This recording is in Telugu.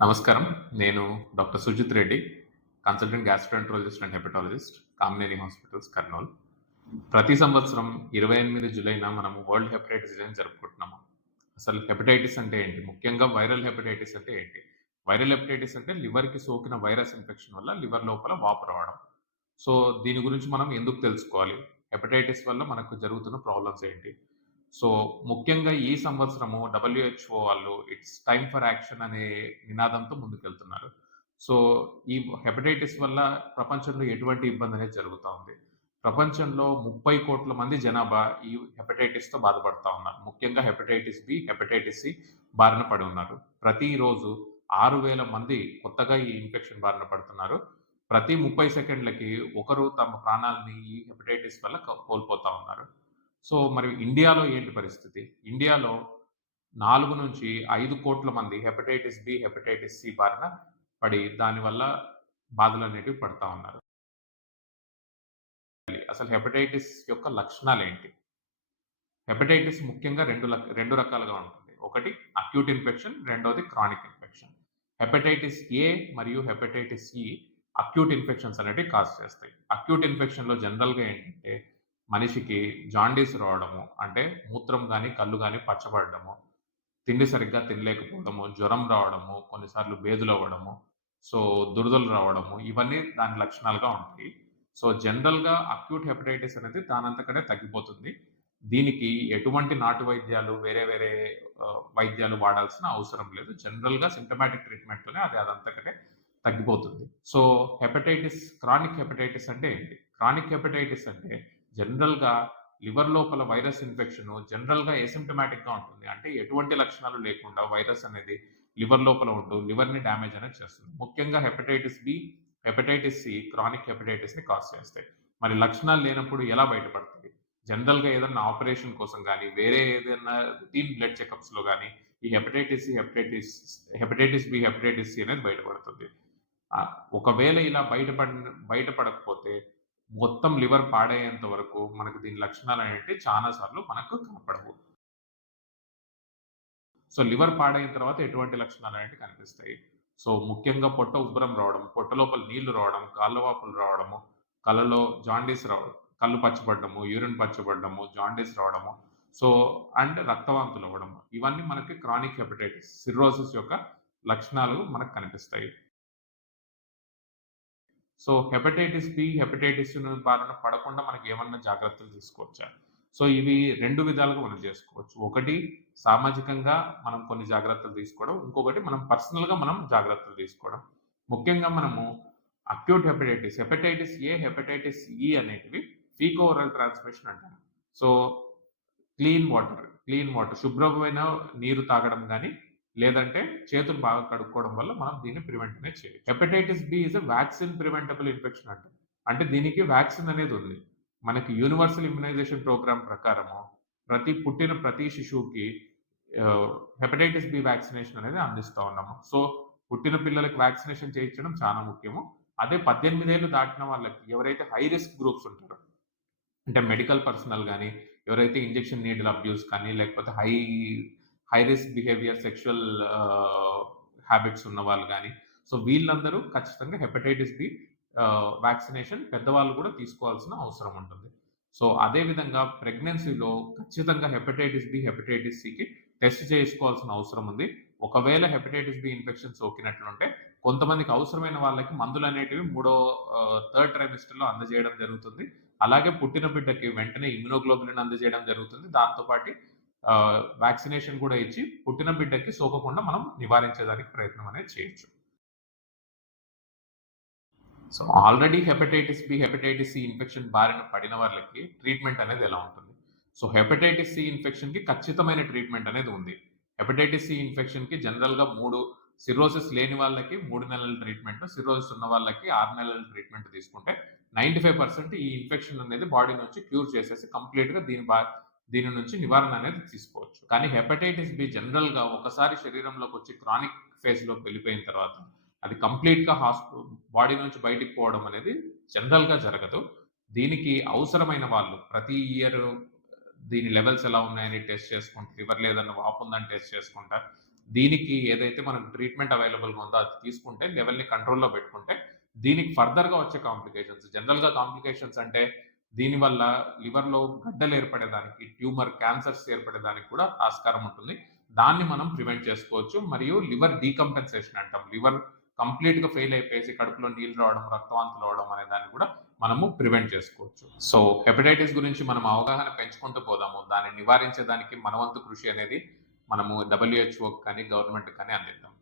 నమస్కారం. నేను doctor Sujith Reddy, consultant gastroenterologist and hepatologist, Kamineni hospitals, Kurnool. ప్రతి సంవత్సరం 28 జూలైన మనము వరల్డ్ హెపటైటిస్ డేని జరుపుకుంటున్నాము. అసలు హెపటైటిస్ అంటే ఏంటి? ముఖ్యంగా వైరల్ హెపటైటిస్ అంటే ఏంటి? వైరల్ హెపటైటిస్ అంటే లివర్‌కి సోకిన వైరస్ ఇన్ఫెక్షన్ వల్ల లివర్ లోపల వాపు రావడం. సో, దీని గురించి మనం ఎందుకు తెలుసుకోవాలి? హెపటైటిస్ వల్ల మనకు జరుగుతున్న ప్రాబ్లమ్స్ ఏంటి? సో, ముఖ్యంగా ఈ సంవత్సరము డబ్ల్యూహెచ్ఓ వాళ్ళు ఇట్స్ టైమ్ ఫర్ యాక్షన్ అనే నినాదంతో ముందుకెళ్తున్నారు. సో, ఈ హెపటైటిస్ వల్ల ప్రపంచంలో ఎటువంటి ఇబ్బందనేది జరుగుతా ఉంది. ప్రపంచంలో 30,00,00,000 మంది జనాభా ఈ హెపటైటిస్‌తో బాధపడతా ఉన్నారు. ముఖ్యంగా హెపటైటిస్ బి, హెపటైటిస్ సి బారిన పడి ఉన్నారు. ప్రతిరోజు 6,000 మంది కొత్తగా ఈ ఇన్ఫెక్షన్ బారిన పడుతున్నారు. ప్రతి 30 సెకండ్లకి ఒకరు తమ ప్రాణాల్ని ఈ హెపటైటిస్ వల్ల కోల్పోతా ఉన్నారు. సో, మరి ఇండియాలో ఏంటి పరిస్థితి? ఇండియాలో 4-5 కోట్ల మంది హెపటైటిస్ బి, హెపటైటిస్ సి బారిన పడి దానివల్ల బాధలనేటివి పడతా ఉన్నారు. అసలు హెపటైటిస్ యొక్క లక్షణాలేంటి? హెపటైటిస్ ముఖ్యంగా 2 రకాలుగా ఉంటుంది. ఒకటి అక్యూట్ ఇన్ఫెక్షన్, రెండోది క్రానిక్ ఇన్ఫెక్షన్. హెపటైటిస్ ఏ మరియు హెపటైటిస్ ఈ అక్యూట్ ఇన్ఫెక్షన్స్ అనేటివి కాజ్ చేస్తాయి. అక్యూట్ ఇన్ఫెక్షన్‌లో జనరల్‌గా ఏంటంటే మనిషికి జాండీస్ రావడము, అంటే మూత్రం గాని, కళ్ళు గాని పచ్చబడడము, తిండి సరిగ్గా తినలేకపోవడము, జ్వరం రావడము, కొన్నిసార్లు బేదులవ్వడము, సో, దురదలు రావడము, ఇవన్నీ దాని లక్షణాలుగా ఉంటాయి. సో, జనరల్‌గా అక్యూట్ హెపటైటిస్ అనేది దానంతటనే తగ్గిపోతుంది. దీనికి ఎటువంటి నాటు వైద్యాలు, వేరే వేరే వైద్యాలు వాడాల్సిన అవసరం లేదు. జనరల్‌గా సింప్టమాటిక్ ట్రీట్‌మెంట్‌తోనే అది అదంతటనే తగ్గిపోతుంది. సో, క్రానిక్ హెపటైటిస్ అంటే ఏంటి? క్రానిక్ హెపటైటిస్ అంటే జనరల్‌గా లివర్ లోపల వైరస్ ఇన్ఫెక్షను జనరల్‌గా ఎసిమ్ప్టమాటిక్‌గా ఉంటుంది. అంటే ఎటువంటి లక్షణాలు లేకుండా వైరస్ అనేది లివర్ లోపల ఉంటూ లివర్‌ని డ్యామేజ్ అనేది చేస్తుంది. ముఖ్యంగా hepatitis B, hepatitis C chronic హెపటైటిస్‌ని కాజ్ చేస్తాయి. మరి లక్షణాలు లేనప్పుడు ఎలా బయటపడతాయి? జనరల్‌గా ఏదన్నా ఆపరేషన్ కోసం గాని, వేరే ఏదన్నా రొటీన్ బ్లడ్ చెకప్స్‌లో గాని, ఈ హెపటైటిస్ బి, హెపటైటిస్ సి అనేది బయటపడుతుంది. ఒకవేళ ఇలా బయటపడకపోతే మొత్తం లివర్ పాడయ్యేంత వరకు మనకు దీని లక్షణాలనేటివి చాలా సార్లు మనకు కనపడవు. సో, లివర్ పాడైన తర్వాత ఎటువంటి లక్షణాలనేటివి కనిపిస్తాయి. సో, ముఖ్యంగా పొట్ట ఉబ్బరం రావడం, పొట్ట లోపల నీళ్లు రావడం, కాళ్ళ వాపులు రావడము, కళ్ళలో జాండీస్ రావడం, కళ్ళు పచ్చబడ్డము, యూరిన్ పచ్చబడ్డము, జాండీస్ రావడము. సో, అండ్ రక్తవాంతులవ్వడము. ఇవన్నీ మనకి క్రానిక్ హెపటైటిస్, సిర్రోసిస్ యొక్క లక్షణాలు మనకు కనిపిస్తాయి. సో, హెపటైటిస్ బి, హెపటైటిస్‌ను బారిన పడకుండా మనకేమన్నా జాగ్రత్తలు తీసుకోవచ్చా? సో, ఇవి 2 విధాలుగా మనం జేసుకోవచ్చు. ఒకటి సామాజికంగా మనం కొన్ని జాగ్రత్తలు తీసుకోవడం. ఇంకొకటి మనం పర్సనల్‌గా మనం జాగ్రత్తలు తీసుకోవడం. ముఖ్యంగా మనము అక్యూట్ హెపటైటిస్ ఏ, హెపటైటిస్ ఈ అనేటివి ఫీకో ఓరల్ ట్రాన్స్‌మిషన్ అంటాం. సో, క్లీన్ వాటర్ శుభ్రమైన నీరు తాగడం గాని, లేదంటే చేతులు బాగా కడుక్కోవడం వల్ల మనం దీన్ని ప్రివెంట్ అనేది చేయొచ్చు. Hepatitis B is a vaccine preventable infection అంటాం. అంటే దీనికి వాక్సిన్ అనేది ఉంది. మనకి యూనివర్సల్ ఇమ్యునైజేషన్ ప్రోగ్రామ్ ప్రకారము పుట్టిన ప్రతి శిశువుకి ఆహ్, హెపటైటిస్ బి వ్యాక్సినేషన్ అనేది అందిస్తా ఉన్నాము. సో, పుట్టిన పిల్లలకి వ్యాక్సినేషన్ చేయించడం చాలా ముఖ్యము. అదే 18 ఏళ్ళు దాటిన వాళ్ళకి ఎవరైతే హై రిస్క్ గ్రూప్స్ ఉంటారో, అంటే మెడికల్ పర్సనల్ గాని, ఎవరైతే ఇంజెక్షన్ నీడిల్ అబ్యూస్ కానీ, లేకపోతే high risk behaviour sexual habits ఉన్నవాళ్ళు గాని, సో వీళ్ళందరూ ఖచ్చితంగా హెపటైటిస్ బి వ్యాక్సినేషన్ పెద్దవాళ్ళు కూడా తీసుకోవాల్సిన అవసరం ఉంటుంది. సో అదే విధంగా ప్రెగ్నెన్సీలో ఖచ్చితంగా హెపటైటిస్ బి, హెపటైటిస్ సికి టెస్ట్ చేసుకోవాల్సిన అవసరం ఉంది. ఒకవేళ హెపటైటిస్ బి ఇన్ఫెక్షన్ సోకినట్లుంటే కొంతమందికి అవసరమైన వాళ్ళకి మందులనేటివి థర్డ్ ట్రైమిస్టర్‌లో అందజేయడం జరుగుతుంది. అలాగే పుట్టిన బిడ్డకి వెంటనే ఇమ్యునోగ్లోబులిన్ అందజేయడం జరుగుతుంది. దాంతో పాటు వ్యాక్సినేషన్ కూడా ఇచ్చి పుట్టిన బిడ్డకి సోకకుండా మనం నివారించేదానికి ప్రయత్నం అనేది చేయొచ్చు. So, already hepatitis B, hepatitis C infection బారిన పడిన వాళ్ళకి ట్రీట్మెంట్ అనేది ఎలా ఉంటుంది? సో, హెపటైటిస్ సి ఇన్ఫెక్షన్‌కి ఖచ్చితమైన ట్రీట్మెంట్ అనేది ఉంది. హెపటైటిస్ సి ఇన్ఫెక్షన్‌కి జనరల్‌గా 3 సిర్రోసిస్ లేని వాళ్ళకి 3 నెలల ట్రీట్మెంట్, సిర్రోసిస్ ఉన్న వాళ్ళకి 6 నెలల ట్రీట్మెంట్ తీసుకుంటే 95% ఈ ఇన్ఫెక్షన్ అనేది బాడీ నుంచి క్యూర్ చేసేసి కంప్లీట్‌గా దీని నుంచి నివారణ అనేది తీసుకోవచ్చు. కానీ హెపటైటిస్ బి జనరల్‌గా ఒకసారి శరీరంలోకొచ్చి క్రానిక్ ఫేజ్‌లోకి వెళ్ళిపోయిన తర్వాత అది కంప్లీట్‌గా బాడీ నుంచి బయటికి పోవడం అనేది జనరల్‌గా జరగదు. దీనికి అవసరమైన వాళ్ళు ప్రతి ఇయర్ దీని లెవెల్స్ ఎలా ఉన్నాయని టెస్ట్ చేసుకుంటూ, లివర్‌లో ఏదన్నా వాపుందని టెస్ట్ చేసుకుంటా, దీనికి ఏదైతే మనకు ట్రీట్మెంట్ అవైలబుల్‌గా ఉందో అది తీసుకుంటే లెవెల్‌ని కంట్రోల్‌లో పెట్టుకుంటే దీనికి ఫర్దర్‌గా వచ్చే కాంప్లికేషన్స్ జనరల్‌గా కాంప్లికేషన్స్ అంటే దీనివల్ల లివర్‌లో గడ్డలు ఏర్పడేదానికి, ట్యూమర్, క్యాన్సర్స్ ఏర్పడేదానికి కూడా ఆస్కారం ఉంటుంది. దాన్ని మనం ప్రివెంట్ చేసుకోవచ్చు. మరియు లివర్ డీకంపెన్సేషన్ అంటాం. లివర్ కంప్లీట్‌గా ఫెయిల్ అయిపోయేసి కడుపులో నీళ్లు రావడం, రక్తవాంతులు అవ్వడం అనే దాన్ని కూడా మనము ప్రివెంట్ చేసుకోవచ్చు. సో, హెపటైటిస్ గురించి మనం అవగాహన పెంచుకుంటూ పోదాము. దాన్ని నివారించేదానికి మన వంతు కృషి అనేది మనము WHOకి కానీ, గవర్నమెంట్‌కి కానీ అందిద్దాం.